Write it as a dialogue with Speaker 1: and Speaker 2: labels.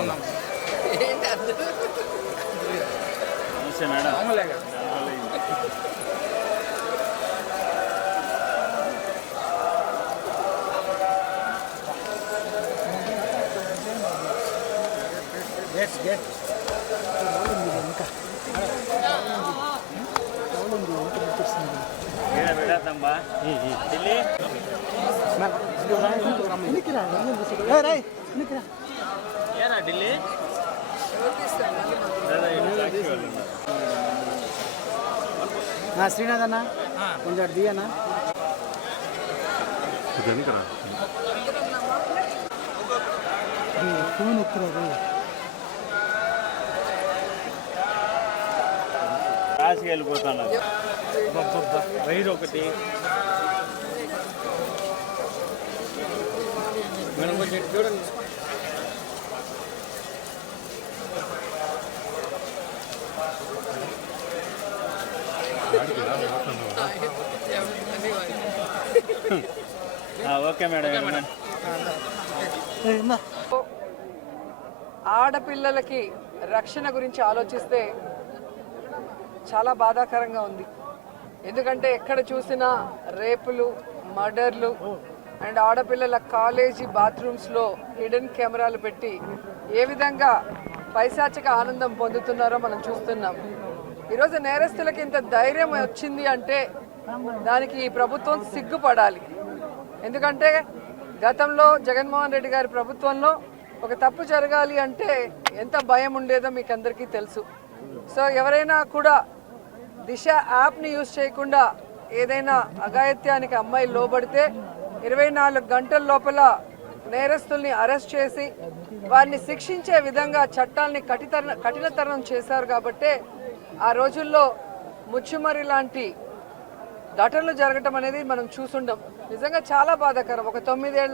Speaker 1: ఏంటి అర్థం
Speaker 2: నమస్తే మేడం ఏడ పెడతాంబా ఢిల్లీ ఏనా ఢిల్లీ లేదా ఉన్నారు.
Speaker 3: శ్రీనాథ్ అన్న. కొంచెం అటు దిగనా? ఫోన్ ఎత్తురాదు
Speaker 2: రాసి వెళ్ళిపోతున్నారు వైర్ ఒకటి
Speaker 1: మనం కొంచెం చూడండి.
Speaker 2: ఓకే మేడం వెళ్ళండి.
Speaker 4: ఆడపిల్లలకి రక్షణ గురించి ఆలోచిస్తే చాలా బాధాకరంగా ఉంది. ఎందుకంటే ఎక్కడ చూసినా రేపులు మర్డర్లు అండ్ ఆడపిల్లల కాలేజీ బాత్రూమ్స్లో హిడెన్ కెమెరాలు పెట్టి ఏ విధంగా పైశాచిక ఆనందం పొందుతున్నారో మనం చూస్తున్నాం. ఈరోజు నేరస్తులకి ఇంత ధైర్యం వచ్చింది అంటే దానికి ఈ ప్రభుత్వం సిగ్గుపడాలి. ఎందుకంటే గతంలో జగన్మోహన్ రెడ్డి గారి ప్రభుత్వంలో ఒక తప్పు జరగాలి అంటే ఎంత భయం ఉండేదో మీకు అందరికీ తెలుసు. సో ఎవరైనా కూడా దిశ యాప్ని యూజ్ చేయకుండా ఏదైనా అఘాయిత్యానికి అమ్మాయి లోబడితే ఇరవై నాలుగు గంటల లోపల నేరస్తుల్ని అరెస్ట్ చేసి వారిని శిక్షించే విధంగా చట్టాల్ని కఠితర కఠినతరం చేశారు కాబట్టే ఆ రోజుల్లో ముచ్చుమరి లాంటి ఘటనలు జరగటం అనేది మనం చూసుండం నిజంగా చాలా బాధాకరం. ఒక తొమ్మిదేళ్ళ